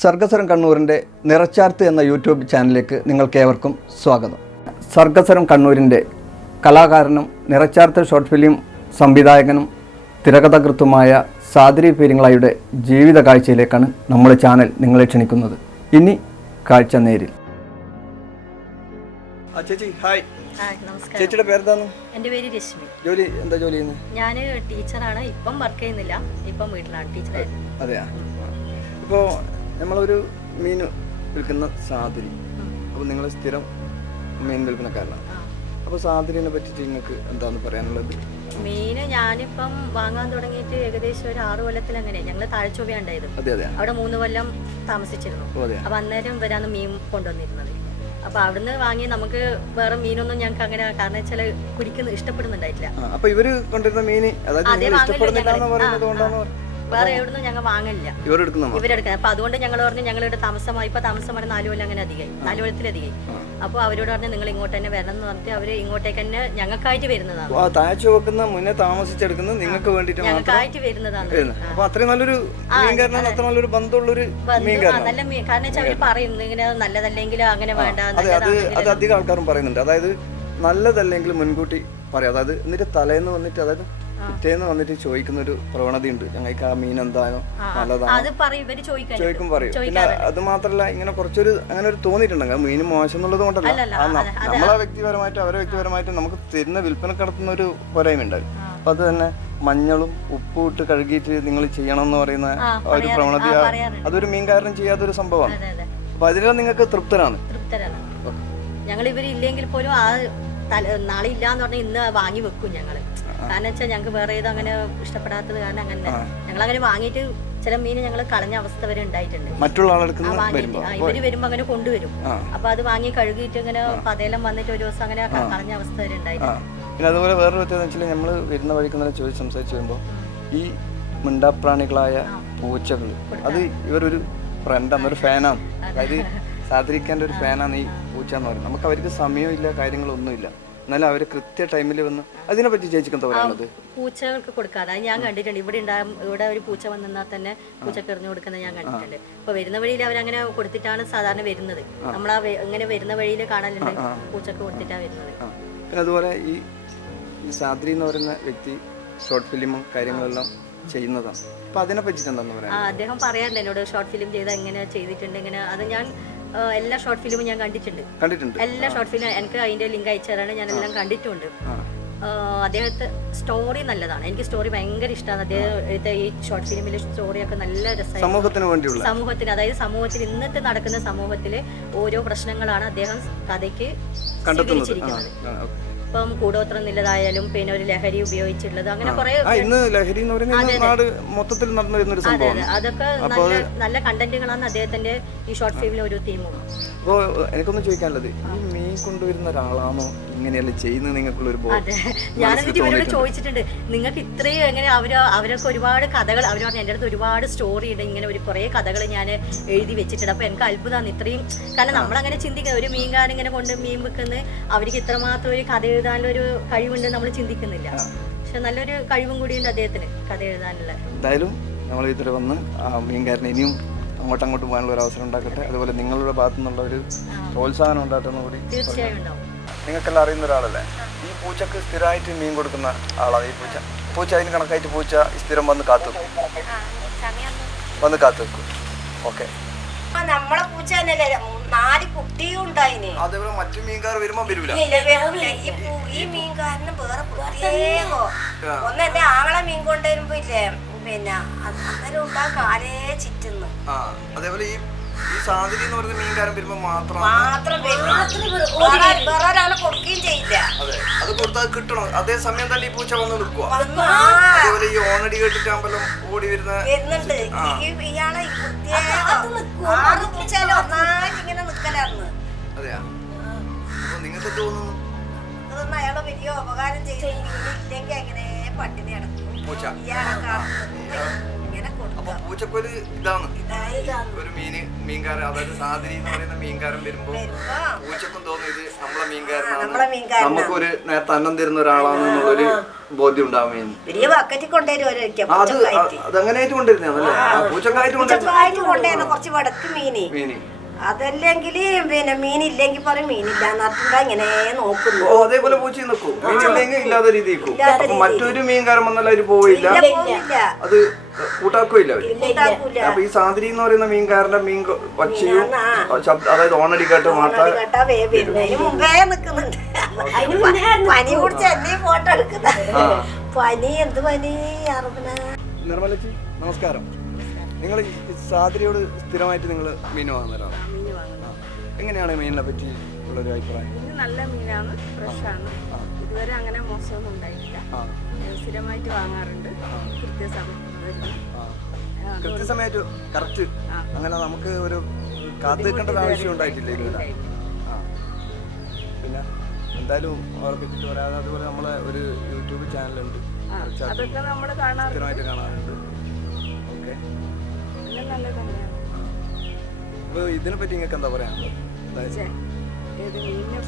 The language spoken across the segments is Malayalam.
സർഗസരം കണ്ണൂരിന്റെ നിറച്ചാർത്ത് എന്ന യൂട്യൂബ് ചാനലിലേക്ക് നിങ്ങൾക്കേവർക്കും സ്വാഗതം. സർഗസരം കണ്ണൂരിന്റെ കലാകാരനും നിറച്ചാർത്ത് ഷോർട്ട് ഫിലിം സംവിധായകനും തിരകഥകൃത്തുമായ സാദരി പീരിങ്ങളായുടെ ജീവിത കാഴ്ചയിലേക്കാണ് നമ്മുടെ ചാനൽ നിങ്ങളെ ക്ഷണിക്കുന്നത്. ഇനി കാഴ്ച നേരിൽ. ചേച്ചി ഹായ്. ആ, നമസ്കാരം. ചേച്ചിയുടെ പേരെന്താണ്? എന്റെ പേര് രശ്മി. ജോലി എന്താ ജോലി ചെയ്യുന്നത് ഞാൻ ടീച്ചറാണ്. ഇപ്പം വർക്ക് ചെയ്യുന്നില്ല. ഇപ്പം വീട്ടിലാണ്. ടീച്ചറായിരുന്നു അതെയാ? ഇപ്പോൾ നമ്മളൊരു മീൻ വിൽക്കുന്ന സാധരി അപ്പോൾ നിങ്ങൾ സ്ഥിരം മീൻ വിൽപ്പനക്കാരനാണ് അപ്പോൾ സാദരിനെ പറ്റിയിട്ട് നിങ്ങൾക്ക് എന്താണ് പറയാനുള്ളത്? മീന് ഞാനിപ്പം വാങ്ങാൻ തുടങ്ങിയിട്ട് ഏകദേശം ഒരു ആറു കൊല്ലത്തിൽ അങ്ങനെ ഞങ്ങൾ താഴ്ചൊവ്വ ഉണ്ടായത്. അവിടെ മൂന്ന് കൊല്ലം താമസിച്ചിരുന്നു. അപ്പൊ അന്നേരം വരാന്ന് മീൻ കൊണ്ടുവന്നിരുന്നത്. അപ്പം അവിടുന്ന് വാങ്ങി നമുക്ക് വേറെ മീനൊന്നും ഞങ്ങൾക്ക് അങ്ങനെ കാരണം വെച്ചാൽ കുടിക്കുന്ന ഇഷ്ടപ്പെടുന്നുണ്ടായിട്ടില്ല. അപ്പൊ ഇവർ കൊണ്ടിരുന്ന മീൻ അതായത് ഇഷ്ടപ്പെടുന്നില്ല വേറെ എവിടുന്നും ഞങ്ങൾ വാങ്ങില്ല മാ- ഇവരെടുക്കുന്നത് അപ്പൊ അതുകൊണ്ട് ഞങ്ങൾ പറഞ്ഞു ഞങ്ങൾ ഇവിടെ താമസമായി. ഇപ്പൊ താമസമാണ് നാല് കൊല്ലം അങ്ങനെ അധികമായി. നാല് കൊല്ലത്തിലധികമായി അപ്പോൾ അവരോട് പറഞ്ഞു നിങ്ങൾ ഇങ്ങോട്ട് തന്നെ വരണം എന്ന് പറഞ്ഞിട്ട് അവർ ഇങ്ങോട്ടേക്ക് തന്നെ ഞങ്ങൾക്കായിട്ട് വരുന്നതാണ്. താഴ്ച വെക്കുന്ന മുന്നേ താമസിച്ചെടുക്കുന്നത് നിങ്ങൾക്ക് വേണ്ടിട്ട് ഞങ്ങൾക്കായിട്ട് വരുന്നതാണ്. വരുന്നത് അപ്പൊ അത്രയും നല്ലൊരു മീൻകാരനാണ് അത്ര നല്ലൊരു ബന്ധമുള്ളൊരു മീൻകാരനാണ്. നല്ല മീൻ. കാരണം വെച്ചാൽ അവർ പറയുന്നു ഇങ്ങനെ നല്ലതല്ലെങ്കിൽ അങ്ങനെ വേണ്ട അത് അധികം ആൾക്കാരും പറയുന്നുണ്ട്. അതായത് നല്ലതല്ലെങ്കിൽ മുൻകൂട്ടി പറയാം. അതായത് എന്നിട്ട് തലേന്ന് വന്നിട്ട് അതായത് പിറ്റേന്ന് വന്നിട്ട് ചോദിക്കുന്ന ഒരു പ്രവണതയുണ്ട്. ഞങ്ങൾക്ക് ആ മീൻ എന്താണോ നല്ലതാണോ ചോദിക്കും പറയും. പിന്നെ അത് മാത്രല്ല ഇങ്ങനെ കുറച്ചൊരു അങ്ങനെ ഒരു തോന്നിയിട്ടുണ്ടെങ്കിൽ മീൻ മോശം എന്നുള്ളത് കൊണ്ടല്ല. നമ്മളെ വ്യക്തിപരമായിട്ട് അവരെ വ്യക്തിപരമായിട്ട് നമുക്ക് തരുന്ന വിൽപ്പന നടത്തുന്ന ഒരു പോരായ്മ ഉണ്ടാവും അപ്പൊ അത് തന്നെ മഞ്ഞളും ഉപ്പും ഇട്ട് കഴുകിയിട്ട് നിങ്ങൾ ചെയ്യണം എന്ന് പറയുന്ന ഒരു പ്രവണത അതൊരു മീൻ കാരണം ചെയ്യാത്ത ചെയ്യാത്തൊരു സംഭവമാണ്. അപ്പൊ അതിലെല്ലാം നിങ്ങൾക്ക് തൃപ്തരാണ്. തൃപ്തരാണ്. ഞങ്ങൾ ഇവരില്ലെങ്കിൽ പോലും ആ തല ഇല്ല എന്ന് പറഞ്ഞാൽ ഇന്ന് വാങ്ങി വെക്കും ഞങ്ങൾ. കാരണം വെച്ചാൽ ഞങ്ങൾക്ക് വേറെ ഏതും അങ്ങനെ ഇഷ്ടപ്പെടാത്തത് കാരണം അങ്ങനെ. ഞങ്ങൾ അങ്ങനെ വാങ്ങിയിട്ട് ചില മീൻ ഞങ്ങൾ കളഞ്ഞ അവസ്ഥ വരെ ഉണ്ടായിട്ടുണ്ട്. മറ്റുള്ള ഇവർ വരുമ്പോ അങ്ങനെ കൊണ്ടുവരും. അപ്പൊ അത് വാങ്ങി കഴുകിയിട്ട് ഇങ്ങനെ പതേലം വന്നിട്ട് ഒരു ദിവസം അങ്ങനെ കളഞ്ഞ അവസ്ഥ വരെ ഉണ്ടായിട്ടുണ്ട്. പിന്നെ അതുപോലെ വേറൊരു വ്യത്യാസം വെച്ചാൽ നമ്മൾ വരുന്ന വഴിക്ക് തന്നെ ചോദിച്ച് സംസാരിച്ച് വരുമ്പോൾ ഈ മിണ്ടാപ്രാണികളായ പൂച്ചകൾ അത് ഇവരൊരു ഫ്രണ്ടാണ് ഒരു ഫാനാണ് അതായത് സാദരിക്കാന്റെ ഒരു ഫാനാണ് ഈ പൂച്ച എന്ന് പറയുന്നത്. നമുക്ക് അവർക്ക് സമയമില്ല കാര്യങ്ങളൊന്നുമില്ല. എന്നാലും അവർ കൃത്യ ടൈമിൽ വന്ന് അതിനെ പറ്റി ചേച്ചിക്ക് എന്താ പറയാനുള്ളത്? പൂച്ചകൾക്ക് കൊടുക്കാതെ ഞാൻ കണ്ടിട്ടുണ്ട്. ഇവിടെ ഉണ്ടാകും ഇവിടെ ഒരു പൂച്ച വന്നാൽ തന്നെ പൂച്ചക്ക് എറിഞ്ഞു കൊടുക്കുന്നത് ഞാൻ കണ്ടിട്ടുണ്ട്. അപ്പൊ വരുന്ന വഴിയിൽ അവരങ്ങനെ കൊടുത്തിട്ടാണ് സാധാരണ വരുന്നത്. നമ്മൾ ആ ഇങ്ങനെ വരുന്ന വഴിയിൽ കാണലുണ്ട് പൂച്ചക്ക് കൊടുത്തിട്ടാണ് വരുന്നത്. പിന്നെ അതുപോലെ ഈ സാദ്രി എന്ന് പറയുന്ന വ്യക്തി ഷോർട്ട് ഫിലിമും കാര്യങ്ങളെല്ലാം ചെയ്യുന്നതാണ്. അപ്പൊ അതിനെ പറ്റി പറയാം ആ അദ്ദേഹം പറയാറുണ്ട് എന്നോട് ഷോർട്ട് ഫിലിം ചെയ്ത എങ്ങനെ ചെയ്തിട്ടുണ്ട് ഇങ്ങനെ. അത് ഞാൻ എല്ലാ ഷോർട്ട് ഫിലിമും ഞാൻ കണ്ടിട്ടുണ്ട്. കണ്ടിട്ടുണ്ട്. എല്ലാ ഷോർട്ട് ഫിലിം എനിക്ക് അതിന്റെ ലിങ്ക് അയച്ചു തരാണ് ഞാൻ എല്ലാം കണ്ടിട്ടുണ്ട് അദ്ദേഹത്തെ സ്റ്റോറി നല്ലതാണ്. എനിക്ക് സ്റ്റോറി ഭയങ്കര ഇഷ്ടമാണ് അദ്ദേഹത്തെ ഈ ഷോർട്ട് ഫിലിമിലെ സ്റ്റോറിയൊക്കെ നല്ല രസമാണ് സമൂഹത്തിന് വേണ്ടിയുള്ള. സമൂഹത്തിന് അതായത് സമൂഹത്തിൽ ഇന്നത്തെ നടക്കുന്ന സമൂഹത്തിലെ ഓരോ പ്രശ്നങ്ങളാണ് അദ്ദേഹം കഥയ്ക്ക് കണ്ടെത്തുന്നത്. ഇപ്പം കൂടോത്രം നില്ലതായാലും പിന്നെ ഒരു ലഹരി ഉപയോഗിച്ചിട്ടുള്ളത് അങ്ങനെ കുറെ ഇന്ന് ലഹരി എന്ന് പറയുന്നത് നാട് മൊത്തത്തിൽ നടന്നു വരുന്ന ഒരു സംഭവം അതൊക്കെ നല്ല നല്ല കണ്ടന്റുകളാണ് അദ്ദേഹത്തിന്റെ ഈ ഷോർട്ട് ഫിലിമിലെ ഒരു തീമും അപ്പോൾ എനിക്കൊന്നും ചോദിക്കാനുള്ളത് ഈ മീൻ കൊണ്ടുവരുന്ന ഒരാളാണോ? ഇങ്ങനെയല്ല ചെയ്യുന്നത് നിങ്ങൾക്കുള്ള ഒരു ബോധം ഇവരോട് ചോദിച്ചിട്ടുണ്ട് നിങ്ങൾക്ക് ഇത്രയും എങ്ങനെ അവർ അവരൊക്കെ ഒരുപാട് കഥകൾ അവർ പറഞ്ഞു എന്റെ അടുത്ത് ഒരുപാട് സ്റ്റോറി ഉണ്ട് ഇങ്ങനെ ഒരു കുറേ കഥകൾ ഞാൻ എഴുതി വെച്ചിട്ടുണ്ട്. അപ്പോൾ എനിക്ക് അത്ഭുതമാണ് ഇത്രയും. കാരണം നമ്മളങ്ങനെ ചിന്തിക്കുന്നത് ഒരു മീൻകാരൻ ഇങ്ങനെ കൊണ്ട് മീൻ വെക്കുന്നത് അവർക്ക് ഇത്രമാത്രം ഒരു കഥ എഴുതാനുള്ള ഒരു കഴിവുണ്ട് നമ്മൾ ചിന്തിക്കുന്നില്ല. പക്ഷെ നല്ലൊരു കഴിവും കൂടിയുണ്ട് അദ്ദേഹത്തിന് കഥ എഴുതാനുള്ള. എന്തായാലും നമ്മൾ ഇതുവരെ വന്ന് ആ മീൻകാരനെ ഇനിയും അങ്ങോട്ടും അങ്ങോട്ടും പോകാനുള്ള ഒരു അവസരം ഉണ്ടാക്കട്ടെ. അതുപോലെ നിങ്ങളുടെ ഭാഗത്തു നിന്നുള്ള ഒരു പ്രോത്സാഹനം ഉണ്ടാകട്ടെ കൂടി നിങ്ങൾക്കെല്ലാം അറിയുന്ന ഒരാളല്ലേ? ഈ പൂച്ചക്ക് സ്ഥിരമായിട്ട് മീൻ കൊടുക്കുന്ന ആളാണ് ഈ പൂച്ച. പൂച്ച അതിന് കണക്കായിട്ട് പൂച്ച സ്ഥിരം വന്ന് കാത്തു. വന്ന് കാത്തു വെക്കും. ഓക്കെ. നമ്മളെ പൂച്ച തന്നെയല്ലേ? നാല് കുട്ടിയും ഉണ്ടായിന്. അതേപോലെ മറ്റു മീൻകാർ വരുമ്പോ വരൂല. ഈ മീൻകാരന് വേറെ പ്രത്യേകോ ഒന്ന് എന്റെ ആങ്ങളെ മീൻ കൊണ്ടുവരുമ്പോ ഇല്ലേ? പിന്നെ അത് അന്നേരം ഉണ്ടാ കാലേ ചിറ്റുന്നു. ആ അതേപോലെ ഈ ഈ സാധന എന്ന് പറയുന്ന മീൻകാരൻ വരുമ്പോ മാത്രം കൊടുക്കുകയും ചെയ്യില്ല. അതെ. അത് കൊടുത്താൽ കിട്ടണം. അതേ സമയം തന്നെ ഈ പൂച്ച വന്ന് നിൽക്കുക അതേപോലെ ഈ ഓണടി കേട്ടിട്ടാകുമ്പോൾ ഓടി വരുന്ന വരുന്നുണ്ട്. ഇയാളെ ഒന്നായിട്ട് ഇങ്ങനെ നിക്കലായിരുന്നു അതെയാ? അപ്പൊ നിങ്ങൾക്ക് തോന്നുന്നു? അതൊന്നും അയാളെ വലിയ ഉപകാരം ചെയ്തില്ലെങ്കിൽ അങ്ങനെ പട്ടിണി അടക്കും പൂച്ച. ഇയാളെ കാത്ത് ഇങ്ങനെ കൊടുക്കും. അപ്പൊ പൂച്ചക്കൊരു ഇതാണ്. ഒരു മീന് മീൻകാരൻ അതായത് സാദരി എന്ന് പറയുന്ന മീൻകാരൻ വരുമ്പോ പൂച്ചക്കും തോന്നും ഇത് നമ്മളെ മീൻകാരനാണ്. നമുക്കൊരു അന്നം തരുന്ന ഒരാളാണെന്നുള്ളൊരു ബോധ്യം ഉണ്ടാവുകയും വലിയ ബക്കറ്റിൽ കൊണ്ടുവരും അത് അതങ്ങനെയായിട്ട് കൊണ്ടിരുന്ന പൂച്ചക്കായിട്ട് കൊണ്ടുവരുന്ന കുറച്ച് വടക്ക് മീന്. മീന്. അതല്ലെങ്കിൽ പിന്നെ മീനില്ലെങ്കിൽ പറയും മീനില്ല എന്നറിഞ്ഞാ ഇങ്ങനെ നോക്കുന്നു. ഓ അതേപോലെ പൂച്ച നിൽക്കും മീനില്ലെങ്കിൽ ഇല്ലാത്ത രീതി നിൽക്കും അപ്പൊ മറ്റൊരു മീൻകാരൻ വന്നാൽ അവർ പോവില്ല. അത് കൂട്ടാക്കുകയില്ല അവർ. അപ്പൊ ഈ സാതിരി എന്ന് പറയുന്ന മീൻകാരന്റെ മീൻ പക്ഷിയും അതായത് ഓണടിക്കാട്ട് മാത്രം മുമ്പേ നിക്കുന്നുണ്ട്. പനി കുടിച്ച് എന്നെ ഫോട്ടോ എടുക്കുന്ന ആ. പനി എന്ത് പനി? നിർമ്മലച്ചി നമസ്കാരം. നിങ്ങൾ ഈ സ്ഥിരമായിട്ട് നിങ്ങൾ മീൻ വാങ്ങുന്നവരാണ്? മീൻ വാങ്ങുന്നത് എങ്ങനെയാണ് മീനിനെ പറ്റി ഉള്ളൊരു അഭിപ്രായം? ഇത് നല്ല മീനാണ് ഫ്രഷാണ്. ഇതുവരെ അങ്ങനെ മോശമൊന്നും ഉണ്ടായിട്ടില്ല. സ്ഥിരമായിട്ട് വാങ്ങാറുണ്ട്. കൃത്യസമയം വരുന്നു ആ. ആ, കൃത്യസമയത്ത് കറക്റ്റ് അങ്ങനെ നമുക്ക് ഒരു കാത്തു നിൽക്കേണ്ട ഒരു ആവശ്യം ഉണ്ടായിട്ടില്ല ഉണ്ടായിട്ടില്ല. പിന്നെ എന്തായാലും അവരെ പറ്റിയിട്ട് പറയാതെ അതുപോലെ നമ്മളെ ഒരു യൂട്യൂബ് ചാനലുണ്ട്. സ്ഥിരമായിട്ട് കാണാറുണ്ട്. അപ്പോൾ ഇതിനെ പറ്റി നിങ്ങൾക്ക് എന്താ പറയാ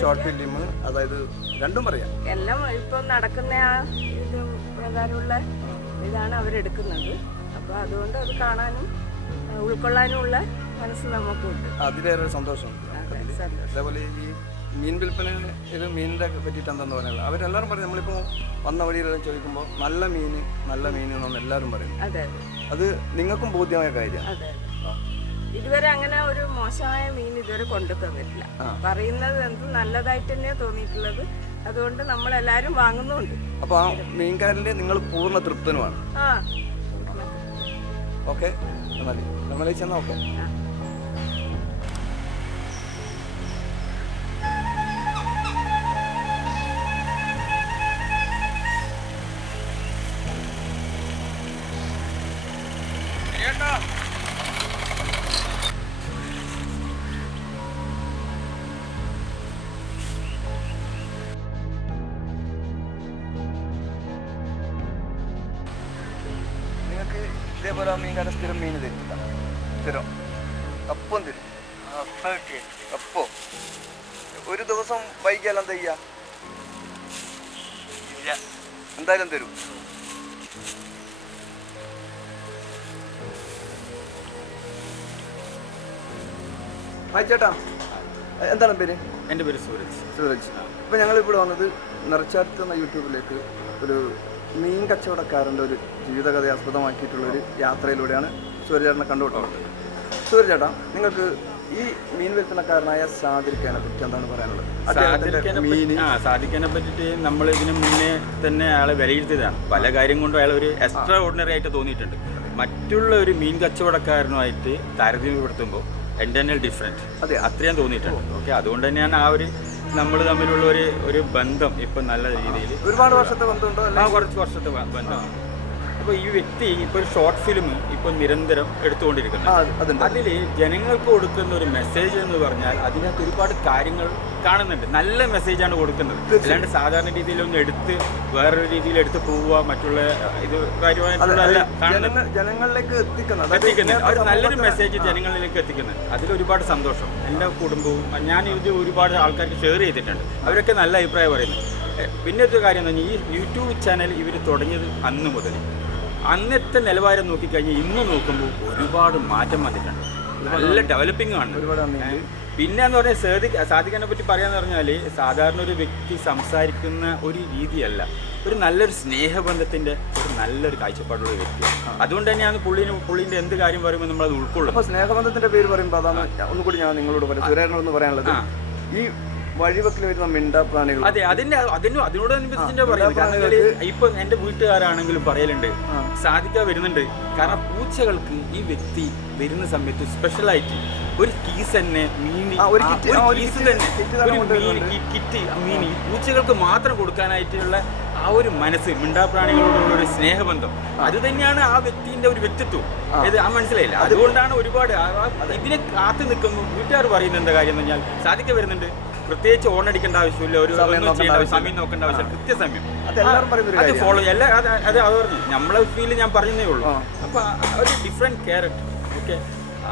ഷോർട്ട് ഫിലിം അതായത് രണ്ടും പറയാം. എല്ലാം ഇപ്പൊ നടക്കുന്ന ആ ഇത് പ്രകാരമുള്ള ഇതാണ് അവരെടുക്കുന്നത്. അപ്പൊ അതുകൊണ്ട് അത് കാണാനും ഉൾക്കൊള്ളാനുമുള്ള മനസ്സ് നമുക്കുണ്ട്. അതിലേറെ സന്തോഷം. അതേപോലെ ഈ മീൻ വിൽപ്പന ഇത് മീനിന്റെ പറ്റിയിട്ട് എന്താന്ന് പറയുന്നത് അവരെല്ലാവരും പറയും നമ്മളിപ്പോൾ വന്ന വഴിയിലെല്ലാം ചോദിക്കുമ്പോൾ നല്ല മീൻ നല്ല മീൻ എന്നാണ് എല്ലാവരും പറയുന്നത്. അതെ. നിങ്ങൾക്കും ബോധ്യമായ കാര്യമാണ്. ഇതുവരെ അങ്ങനെ ഒരു മോശമായ മീൻ ഇതുവരെ കൊണ്ടു തന്നിട്ടില്ല. പറയുന്നത് എന്ത് നല്ലതായിട്ട് തന്നെയാ തോന്നിയിട്ടുള്ളത്. അതുകൊണ്ട് നമ്മൾ എല്ലാരും വാങ്ങുന്നുണ്ട്. അപ്പൊ ആ മീൻകാരന്റെ നിങ്ങൾ പൂർണ തൃപ്തനുമാണ്. ഓക്കെ. നമ്മളെ ചെന്നാൽ ഓക്കെ ആ മീൻകാരൻ സ്ഥിരം മീൻ തരും സ്ഥിരം. അപ്പം തരും അപ്പോ. ഒരു ദിവസം വൈകിയാൽ എന്താ ചെയ്യാ? എന്തായാലും തരും. ഹായ് ചേട്ടാ. എന്താണ് പേര്? എന്റെ പേര് സൂരജ്. സൂരജ്. ഇപ്പം ഞങ്ങൾ ഇവിടെ വന്നത് നിറച്ചാർത്ത് എന്ന യൂട്യൂബിലേക്ക് ഒരു മീൻ കച്ചവടക്കാരന്റെ ഒരു ജീവിതകഥയെ ആസ്പദമാക്കിയിട്ടുള്ള ഒരു യാത്രയിലൂടെയാണ് സൂര്യചേട്ടനെ കണ്ടുപിട്ടുള്ളത് സൂര്യചേട്ടാ നിങ്ങൾക്ക് ഈ മീൻ വിൽപ്പനക്കാരനായ സാധിക്കാനെ പറ്റി എന്താണ് പറയാനുള്ളത്? സാധിക്കാനെ പറ്റിയിട്ട് നമ്മൾ ഇതിന് മുന്നേ തന്നെ അയാളെ വിലയിരുത്തിയതാണ്. പല കാര്യം കൊണ്ടും അയാൾ ഒരു എക്സ്ട്രാ ഓർഡിനറി ആയിട്ട് തോന്നിയിട്ടുണ്ട്. മറ്റുള്ള ഒരു മീൻ കച്ചവടക്കാരനുമായിട്ട് താരതമ്യപ്പെടുത്തുമ്പോൾ എന്റെ തന്നെ ഡിഫറെന്റ് അതെ. അത്രയും തോന്നിയിട്ടുണ്ട്. ഓക്കെ അതുകൊണ്ട് തന്നെയാണ് ആ ഒരു നമ്മൾ തമ്മിലുള്ള ഒരു ഒരു ബന്ധം ഇപ്പൊ നല്ല രീതിയിൽ. ഒരുപാട് വർഷത്തെ ബന്ധമുണ്ടോ? ആ കുറച്ച് വർഷത്തെ ബന്ധമാണ് അപ്പോൾ ഈ വ്യക്തി ഇപ്പോൾ ഒരു ഷോർട്ട് ഫിലിം ഇപ്പോൾ നിരന്തരം എടുത്തുകൊണ്ടിരിക്കുന്നത് അതുണ്ട്. അതിൽ ജനങ്ങൾക്ക് കൊടുക്കുന്ന ഒരു മെസ്സേജ് എന്ന് പറഞ്ഞാൽ അതിനകത്ത് ഒരുപാട് കാര്യങ്ങൾ കാണുന്നുണ്ട്. നല്ല മെസ്സേജാണ് കൊടുക്കുന്നത്. അല്ലാണ്ട് സാധാരണ രീതിയിലൊന്നും എടുത്ത് വേറൊരു രീതിയിൽ എടുത്ത് പോവുക മറ്റുള്ള ഇത് കാര്യമായിട്ടുള്ള കാണുന്നത്. ജനങ്ങളിലേക്ക് എത്തിക്കുന്നത്. എത്തിക്കുന്നത് അവർ നല്ലൊരു മെസ്സേജ് ജനങ്ങളിലേക്ക് എത്തിക്കുന്നത് അതിൽ ഒരുപാട് സന്തോഷം. എന്റെ കുടുംബവും ഞാൻ ഇത് ഒരുപാട് ആൾക്കാർക്ക് ഷെയർ ചെയ്തിട്ടുണ്ട്. അവരൊക്കെ നല്ല അഭിപ്രായം പറയുന്നു. പിന്നെ ഒരു കാര്യം എന്ന് പറഞ്ഞാൽ ഈ യൂട്യൂബ് ചാനൽ ഇവർ തുടങ്ങിയത് അന്ന് മുതൽ. അന്നത്തെ നിലവാരം നോക്കിക്കഴിഞ്ഞാൽ ഇന്ന് നോക്കുമ്പോൾ ഒരുപാട് മാറ്റം വന്നിട്ടുണ്ട്. നല്ല ഡെവലപ്പിംഗ് ആണ്. പിന്നെ എന്ന് പറഞ്ഞാൽ സാധി സാധിക്കാനെ പറ്റി പറയാന്ന് പറഞ്ഞാൽ സാധാരണ ഒരു വ്യക്തി സംസാരിക്കുന്ന ഒരു രീതിയല്ല. ഒരു നല്ലൊരു സ്നേഹബന്ധത്തിന്റെ ഒരു നല്ലൊരു കാഴ്ചപ്പാടുള്ള ഒരു വ്യക്തിയാണ്. അതുകൊണ്ട് തന്നെയാണ് പുള്ളിന് പുള്ളിന്റെ എന്ത് കാര്യം പറയുമ്പോൾ നമ്മൾ അത് ഉൾക്കൊള്ളും സ്നേഹബന്ധത്തിന്റെ പേര് പറയുമ്പോൾ അതാണ് ഒന്നുകൂടി ഞാൻ നിങ്ങളോട് പറയാം. സുരേന്ദ്രനോട് പറയാനുള്ളത്. ഈ വഴിവെക്കിൽ വരുന്ന മിണ്ടാപ്രാണികൾ അതെ അതിന്റെ അതിന് അതിനോടനുബന്ധിച്ചിട്ട് പറയുന്നത് ഇപ്പൊ എന്റെ വീട്ടുകാരാണെങ്കിലും പറയലുണ്ട്. സാധിക്ക വരുന്നുണ്ട്. കാരണം പൂച്ചകൾക്ക് ഈ വ്യക്തി വരുന്ന സമയത്ത് സ്പെഷ്യലായിട്ട് ഒരു കീസ് തന്നെ മീനി ഒരു കീസ് തന്നെ. ഒരു മീൻ കിറ്റ് മീനി. പൂച്ചകൾക്ക് മാത്രം കൊടുക്കാനായിട്ടുള്ള ആ ഒരു മനസ്സ് മിണ്ടാപ്രാണികളോടുള്ള ഒരു സ്നേഹബന്ധം. അത് തന്നെയാണ് ആ വ്യക്തിന്റെ ഒരു വ്യക്തിത്വം. ഇത് ആ മനസ്സിലായില്ല? അതുകൊണ്ടാണ് ഒരുപാട് ഇതിനെ കാത്തു നിൽക്കുമ്പോൾ വീട്ടുകാർ പറയുന്ന എന്താ കാര്യം എന്ന് പറഞ്ഞാൽ സാധിക്ക വരുന്നുണ്ട്? പ്രത്യേകിച്ച് ഓൺ അടിക്കേണ്ട ആവശ്യമില്ല. ഒരു സമയം ഒന്നും നോക്കേണ്ട ചെയ്യേണ്ട. സമയം നോക്കേണ്ട ആവശ്യം കൃത്യസമയം. അത് ഫോളോ എല്ലാ അത് അത് അത് പറഞ്ഞു. നമ്മളെ ഫീൽ ഞാൻ പറഞ്ഞതേ ഉള്ളൂ. അപ്പൊ ഒരു ഡിഫറെന്റ് ക്യാരക്ടർ ഓക്കെ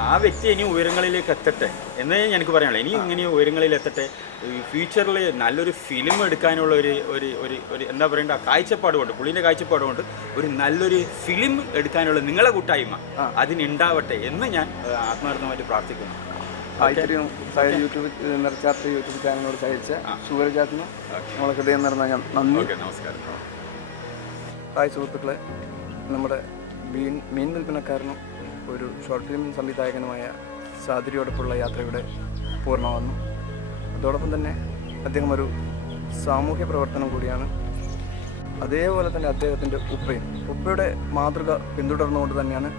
ആ വ്യക്തി ഇനി ഉയരങ്ങളിലേക്ക് എത്തട്ടെ എന്നേ എനിക്ക് പറയാനുള്ളൂ. ഇനി ഇങ്ങനെ ഉയരങ്ങളിൽ എത്തട്ടെ. ഫ്യൂച്ചറിൽ നല്ലൊരു ഫിലിം എടുക്കാനുള്ള ഒരു ഒരു ഒരു ഒരു എന്താ പറയേണ്ട കാഴ്ചപ്പാട് കൊണ്ട് പുള്ളിന്റെ കാഴ്ചപ്പാട് കൊണ്ട് ഒരു നല്ലൊരു ഫിലിം എടുക്കാനുള്ള നിങ്ങളെ കൂട്ടായ്മ അതിനുണ്ടാവട്ടെ എന്ന് ഞാൻ ആത്മാർത്ഥമായിട്ട് പ്രാർത്ഥിക്കുന്നു. ഇത്രയും സഹ- യൂട്യൂബ് നിറച്ചാത്ത യൂട്യൂബ് ചാനലിനോട് സഹിച്ച ഷുഗർ ചാറ്റിനും നമ്മളെ ഹൃദയം നിറഞ്ഞ ഞാൻ നന്ദി. നമസ്കാരം. ഹായ് സുഹൃത്തുക്കളെ. നമ്മുടെ മീൻ മീൻ വിൽപ്പനക്കാരനും ഒരു ഷോർട്ട് ഫിലിം സംവിധായകനുമായ സാദരിയോടൊപ്പമുള്ള യാത്ര ഇവിടെ പൂർണമാകുന്നു അതോടൊപ്പം തന്നെ അദ്ദേഹം ഒരു സാമൂഹ്യ പ്രവർത്തനം കൂടിയാണ്. അതേപോലെ തന്നെ അദ്ദേഹത്തിന്റെ ഉപ്പയും. ഉപ്പയുടെ മാതൃക പിന്തുടർന്നുകൊണ്ട് തന്നെയാണ്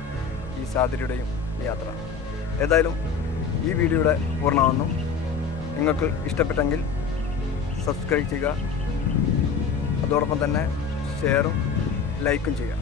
ഈ സാദരിയുടെയും യാത്ര. ഏതായാലും ഈ വീഡിയോയുടെ പൂർണമാകുന്നു. നിങ്ങൾക്ക് ഇഷ്ടപ്പെട്ടെങ്കിൽ സബ്സ്ക്രൈബ് ചെയ്യുക. അതോടൊപ്പം തന്നെ ഷെയറും ലൈക്കും ചെയ്യുക.